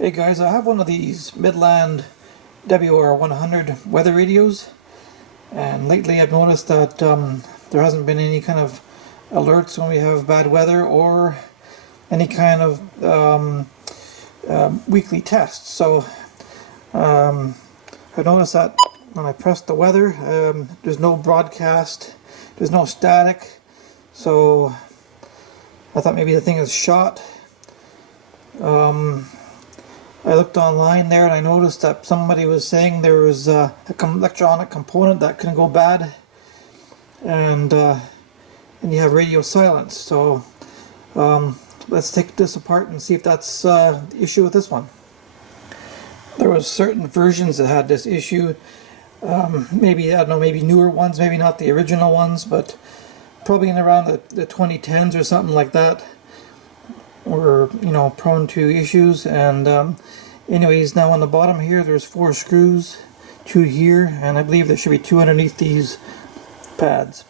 Hey guys, I have one of these Midland WR-100 weather radios, and lately I've noticed that there hasn't been any kind of alerts when we have bad weather or any kind of weekly tests. So I noticed that when I press the weather, there's no broadcast, there's no static, so I thought maybe the thing is shot. I looked online there and I noticed that somebody was saying there was a electronic component that can go bad, and you have radio silence. So let's take this apart and see if that's the issue with this one. There was certain versions that had this issue. Maybe, I don't know, maybe newer ones, maybe not the original ones, but probably in around the 2010s or something like that, were, you know, prone to issues. And anyways, now on the bottom here there's 4 screws, 2 here, and I believe there should be 2 underneath these pads.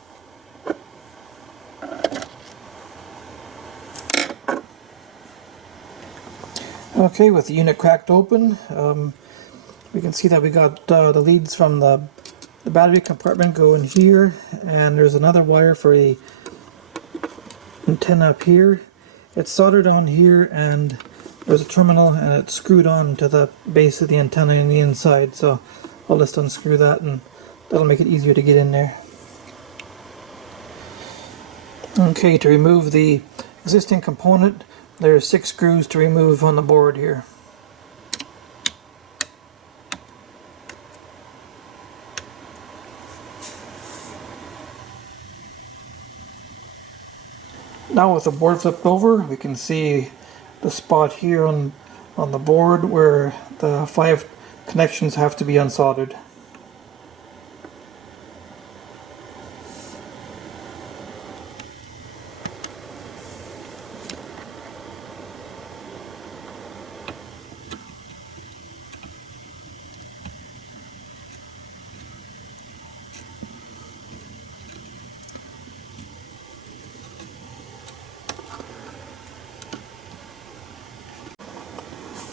Okay, with the unit cracked open, we can see that we got the leads from the battery compartment going here, and there's another wire for a antenna up here. It's soldered on here, and there's a terminal, and it's screwed on to the base of the antenna on the inside. So I'll just unscrew that, and that'll make it easier to get in there. Okay, to remove the existing component, there's 6 screws to remove on the board here. Now with the board flipped over, we can see the spot here on the board where the 5 connections have to be unsoldered.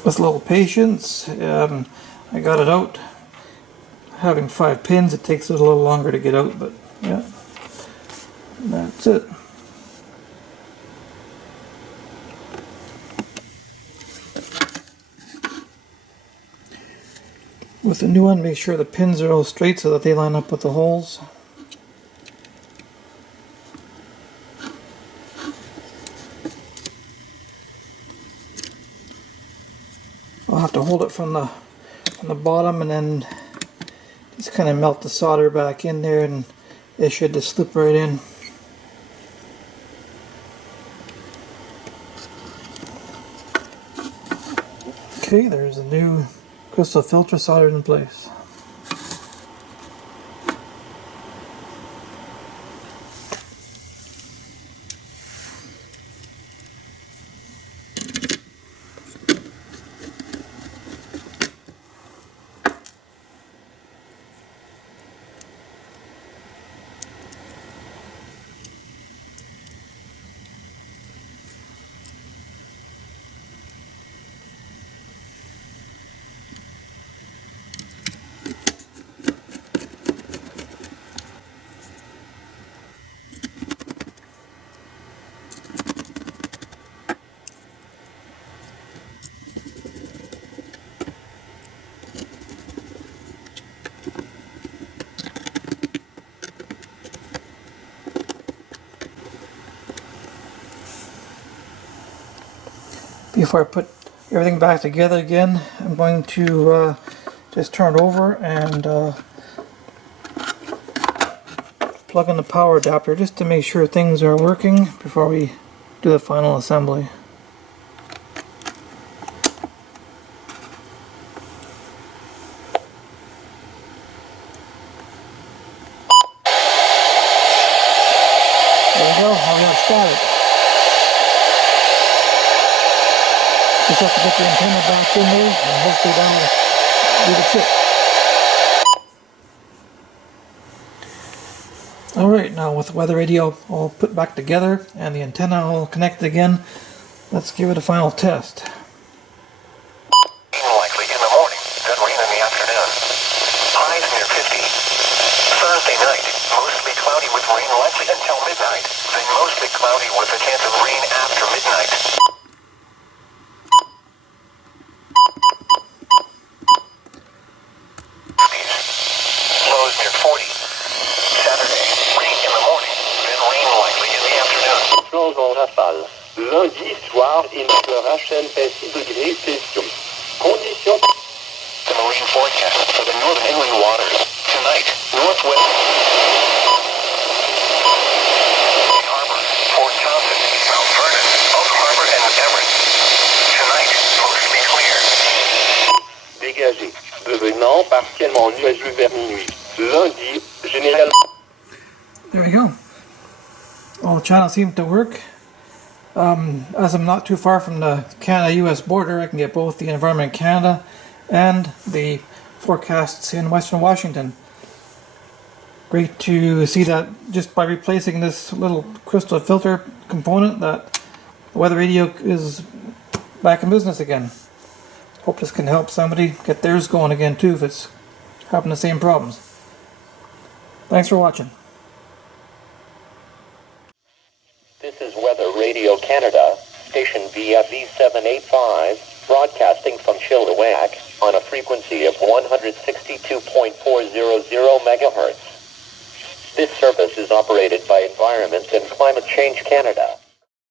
With a little patience, I got it out. Having 5 pins, it takes it a little longer to get out, but yeah, that's it. With the new one, make sure the pins are all straight so that they line up with the holes. I'll have to hold it from the bottom and then just kind of melt the solder back in there, and it should just slip right in. Okay, there's a new crystal filter soldered in place. Before I put everything back together again, I'm going to just turn it over and plug in the power adapter just to make sure things are working before we do the final assembly. There we go, now we have static. Just have to get the antenna back in there, and hopefully that'll do the trick. Alright, now with the weather radio all put back together and the antenna all connected again, let's give it a final test. cloudy with a chance of rain after midnight. Lows near 40. Saturday, rain in the morning, then rain likely in the afternoon. Change en rafale. Lundi soir, il fera chaque 6 degrés Celsius. Conditions. The marine forecast for the North Inland waters. Tonight, northwest. Harbor, Fort Thompson, Mount Vernon, Oak Harbor, and Everett. Tonight, mostly clear. Dégagé. Devenant partiellement nuageux vers minuit. Lundi, généralement. There we go. All the channels seem to work. As I'm not too far from the Canada-US border, I can get both the Environment Canada and the forecasts in Western Washington. Great to see that just by replacing this little crystal filter component that the weather radio is back in business again. Hope this can help somebody get theirs going again too if it's having the same problems. Thanks for watching. This is Weather Radio Canada, station VFE 785, broadcasting from Chilliwack on a frequency of 162.400 MHz. This service is operated by Environment and Climate Change Canada.